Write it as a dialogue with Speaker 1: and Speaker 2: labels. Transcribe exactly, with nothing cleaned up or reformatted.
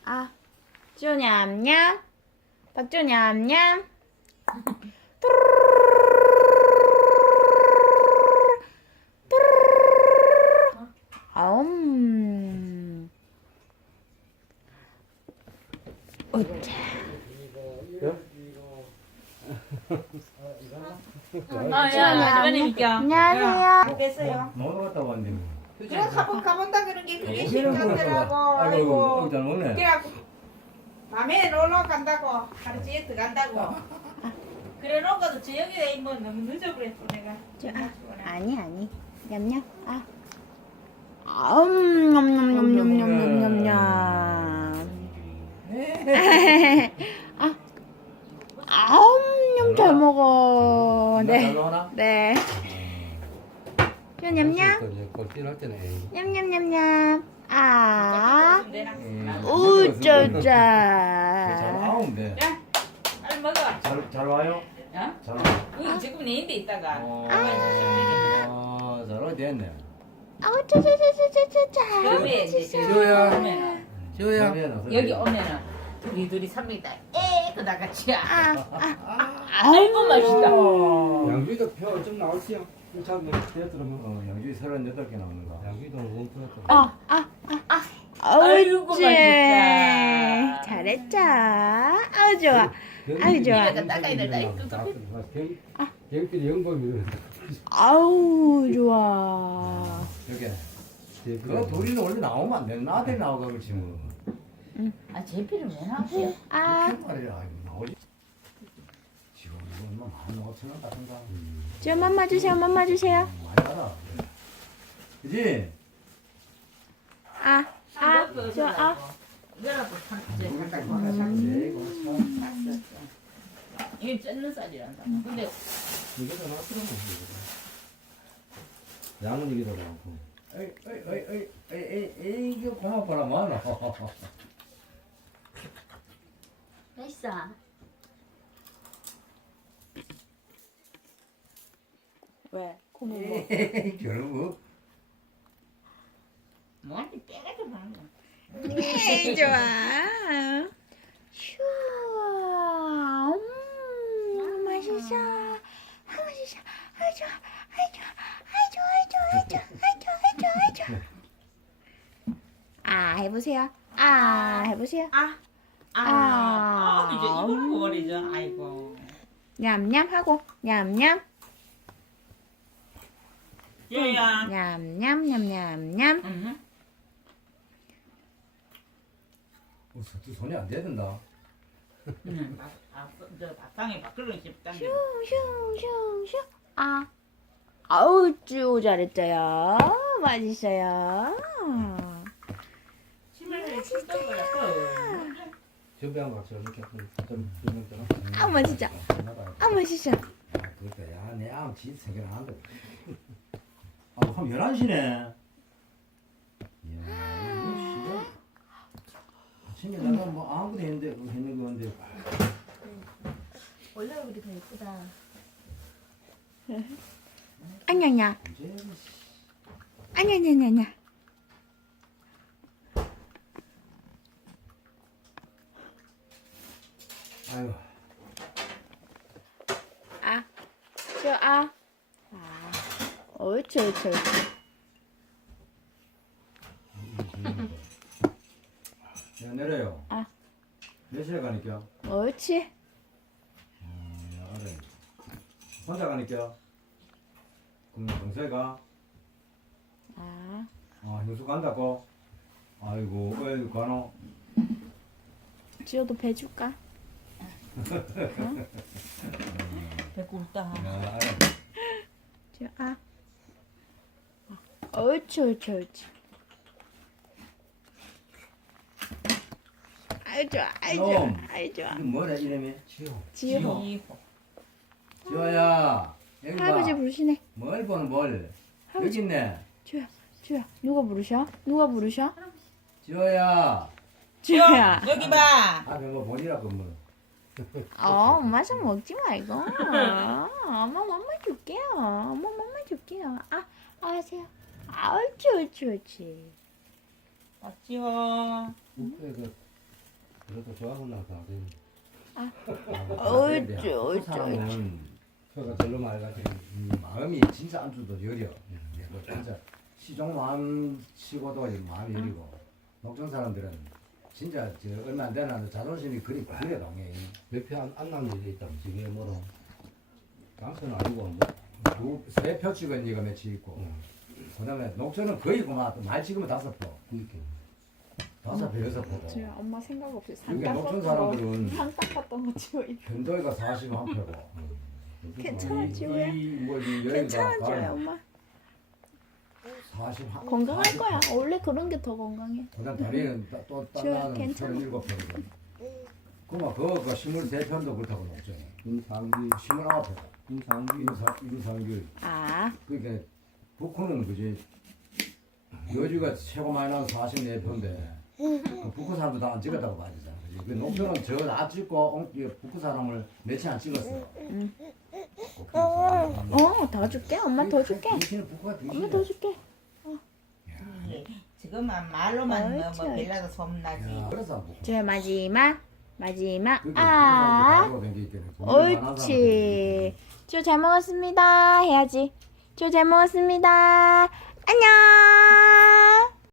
Speaker 1: 아, 쭈 냠냠. 박쭈 냠냠. 아음. 어짜.
Speaker 2: 아, 야, 마지막이니까.
Speaker 1: 안녕하세요.
Speaker 2: 뺐어요.
Speaker 3: 놀러 갔다 왔는데.
Speaker 2: 그래, 가본 가본다 그런 게 그게
Speaker 3: 어,
Speaker 2: 쉽잖더라고.
Speaker 3: 아이고,
Speaker 2: 아이고.
Speaker 3: 잘 먹네.
Speaker 2: 그래갖고 밤에 놀러 간다고 하루 종일 들어간다고. 그래 놓고도 저녁에 뭐 너무 늦어버렸어 내가.
Speaker 1: 저, 아, 아니 아니. 냠냠. 아. 아음 냠냠냠냠냠냠냠. 아. 아음 냠잘 먹어. 네.
Speaker 3: 나오나?
Speaker 1: 네. 저 냠냠.
Speaker 4: 꼴찌할 때는
Speaker 1: 냠냠냠냠. 아.
Speaker 2: 좀 내놔.
Speaker 3: 잘
Speaker 1: 우쩌짜.
Speaker 3: 나오는데.
Speaker 2: 야, 빨리 먹어.
Speaker 3: 잘, 잘 와요?
Speaker 2: 어?
Speaker 3: 잘 와.
Speaker 2: 여기 지금 내인데 있다가.
Speaker 3: 어,
Speaker 2: 아.
Speaker 3: 아, 잘 와, 됐네.
Speaker 1: 아우쩌쩌쩌쩌쩌쩌.
Speaker 2: 그러면 이제
Speaker 4: 지호야.
Speaker 2: 오면은
Speaker 4: 지호야.
Speaker 2: 여기 오면은 둘이 둘이 삼명이다. 에, 그다 같이.
Speaker 1: 아, 아,
Speaker 2: 아이고 맛있다.
Speaker 4: 양귀도 표 좀 나올지요. 참 되었더라면.
Speaker 3: 어, 양주이 서른여덟 개 나오는 거.
Speaker 4: 양귀도 원프였다.
Speaker 1: 아, 아, 아, 아.
Speaker 2: 아이고,
Speaker 1: 어째.
Speaker 2: 맛있다.
Speaker 1: 잘했죠. 아우 좋아. 아유, 좋아.
Speaker 2: 이래가 닦아야 된다.
Speaker 4: 경끼리 영범이
Speaker 1: 아우 좋아.
Speaker 3: 여기. 그 둘이는 원래 나오면 안 돼. 나들이 나오가 그렇지 뭐.
Speaker 2: 아, 제피를 왜 나오세요?
Speaker 1: 아,
Speaker 3: 그렇게 말이야. 아이고, 나오지. 지금 이거 얼마 만 오천 원 같은가?
Speaker 1: 저 엄마 주세요. 엄마 주세요.
Speaker 3: 많이 알아. 그지?
Speaker 1: 아, 아, 저 아.
Speaker 2: 이거라고 참 이제
Speaker 3: 이거 딱 말아 샀는데, 이거 참.
Speaker 2: 이게 찢는 쌀이란다. 근데
Speaker 4: 이게 더 낫더라고. 양은 이게 더 많고.
Speaker 3: 에이, 에이, 에이, 에이, 에이, 에이, 이거 고마워라, 많아.
Speaker 1: 맛있어. 왜? 고모 뭐?
Speaker 3: 에이, 결국.
Speaker 2: 뭐한테 때가 좀 많은 거야.
Speaker 1: 네, 좋아. 슈, 음, 맛있어. 아, 맛있어. 아, 좋아. 아, 좋아. 아, 좋아. 아, 좋아. 아, 좋아. 아, 좋아. 아, 좋아. 아, 좋아. 아, 해보세요. 아, 해보세요.
Speaker 2: 아, 아,
Speaker 1: 아.
Speaker 2: 아, 이제 이걸 먹어버리죠. 아이고.
Speaker 1: 냠냠 하고, 냠냠.
Speaker 2: 얘야.
Speaker 1: 냠냠냠냠냠.
Speaker 2: 응.
Speaker 3: 어, 두 손이 안 대든다.
Speaker 2: 응. 밥, 밥, 저 밥상에 밥그릇 씹당.
Speaker 1: 슝슝슝슝. 아. 아우, 쭈 잘했어요. 맛있어요.
Speaker 2: 치매를 씹던 거라서.
Speaker 4: 저배한 거 같이 이렇게 좀 유명처럼.
Speaker 1: 아, 맛있죠? 아, 맛있어.
Speaker 3: 아, 그것도, 야, 내 암 지 세계를 하는데. 아, 그럼 열한 시네. 이야, 이거 시간. 아침에 내가 뭐 아무것도 했는데, 그거 했는 건데.
Speaker 1: 원래 얼굴이 더 예쁘다. 아냐냐.
Speaker 3: 언제,
Speaker 1: 아냐냐냐냐.
Speaker 3: 아유.
Speaker 1: 아. 저 아. 아. 옳지, 옳지, 옳지.
Speaker 3: 야, 내려요.
Speaker 1: 아.
Speaker 3: 몇 시에 가니까?
Speaker 1: 옳지.
Speaker 3: 음, 야, 알아요. 혼자 가니까? 그럼 동생 가?
Speaker 1: 아.
Speaker 3: 아, 현수 간다고? 아이고, 왜 가노?
Speaker 1: 지호도 배 줄까?
Speaker 2: 배꼽다.
Speaker 3: 야, 알아.
Speaker 1: 저 아. 옳지, 옳지, 옳지. 아이 좋아, 아이 좋아,
Speaker 3: 놈.
Speaker 1: 아이 좋아.
Speaker 3: 이게 뭐라 이름이?
Speaker 4: 지호.
Speaker 1: 지호.
Speaker 2: 이호.
Speaker 3: 지호야, 여기
Speaker 1: 할아버지
Speaker 3: 봐.
Speaker 1: 부르시네.
Speaker 3: 뭘 보는 뭘?
Speaker 1: 할아버지.
Speaker 3: 여기 있네.
Speaker 1: 지호야, 지호야. 누가 부르셔? 누가 부르셔?
Speaker 3: 지호야.
Speaker 1: 지호야.
Speaker 2: 여기 봐.
Speaker 3: 아, 그거 보니라고 뭐.
Speaker 1: 어, 엄마 좀 먹지 말고. 엄마 엄마 줄게요. 엄마 엄마 줄게요. 아, 아 하세요. 아, 옳지, 옳지, 옳지.
Speaker 2: 박지호.
Speaker 4: 그래 그 그래도 좋아하구나 다 되네.
Speaker 1: 아.
Speaker 3: 아,
Speaker 1: 옳지,
Speaker 3: 근데
Speaker 1: 옳지,
Speaker 3: 그 사람은
Speaker 4: 표가 절로 많이 가지.
Speaker 3: 음, 마음이 진짜 안주도 여려. 예, 그 진짜 시종 마음 치고도 이 마음이 여리고 녹종 사람들은 진짜 저 얼마 안 되나 자존심이 그리 그래 동해.
Speaker 4: 몇표안 나는 일이 있다. 지금 뭐로. 강서는 아니고 뭐.
Speaker 3: 두세표 찍은 이가 며칠 있고
Speaker 4: 응.
Speaker 3: 그다음에 녹초는 거의 그만 말 찍으면 다섯 표,
Speaker 4: 이렇게.
Speaker 3: 다섯 표 여섯 표.
Speaker 1: 저 엄마 생각 없이 상
Speaker 3: 이게 녹촌
Speaker 1: 닦았던 거,
Speaker 3: 사람들은
Speaker 1: 상 닦았던 거 지워 입.
Speaker 3: 편도가 사십일 표고.
Speaker 1: 괜찮아, 지우야.
Speaker 3: 이뭐이
Speaker 1: 괜찮아, 지우야,
Speaker 3: 여행가
Speaker 1: 엄마.
Speaker 3: 사십일.
Speaker 1: 건강할 거야. 원래 그런 게 더 건강해.
Speaker 3: 그다음 다리는 또
Speaker 1: 지우야,
Speaker 3: 딴나는
Speaker 1: 괜찮아.
Speaker 3: 서른일곱 표거든. 그만 그거 스물세 편도 그렇다고 녹초에
Speaker 4: 임상규,
Speaker 3: 스물아홉 표.
Speaker 4: 임상규.
Speaker 3: 임상 임상규.
Speaker 1: 아,
Speaker 3: 그러니까 북한은 그지 여주가 최고 많이 나온 사십사 표인데 그 북한 사람도 다 안 찍었다고 봐야 되잖아. 그지? 그 녹초는 저다 찍고 어, 이 북한 사람을 며칠 안 찍었어.
Speaker 1: 어, 더 줄게. 엄마 더 줄게.
Speaker 3: 당신은 북한
Speaker 1: 엄마
Speaker 3: 당신은
Speaker 1: 더 줄게.
Speaker 2: 예. 지금만 말로만
Speaker 1: 옳지,
Speaker 2: 너무
Speaker 1: 옳지.
Speaker 2: 빌라도 소문나지.
Speaker 3: 그래서 북한.
Speaker 1: 저 마지막, 마지막.
Speaker 3: 그게
Speaker 1: 아,
Speaker 3: 북한 사람들 다 있거든. 돈이 많은 사람들이
Speaker 1: 옳지. 저 잘 먹었습니다. 해야지. 저 잘 먹었습니다. 안녕.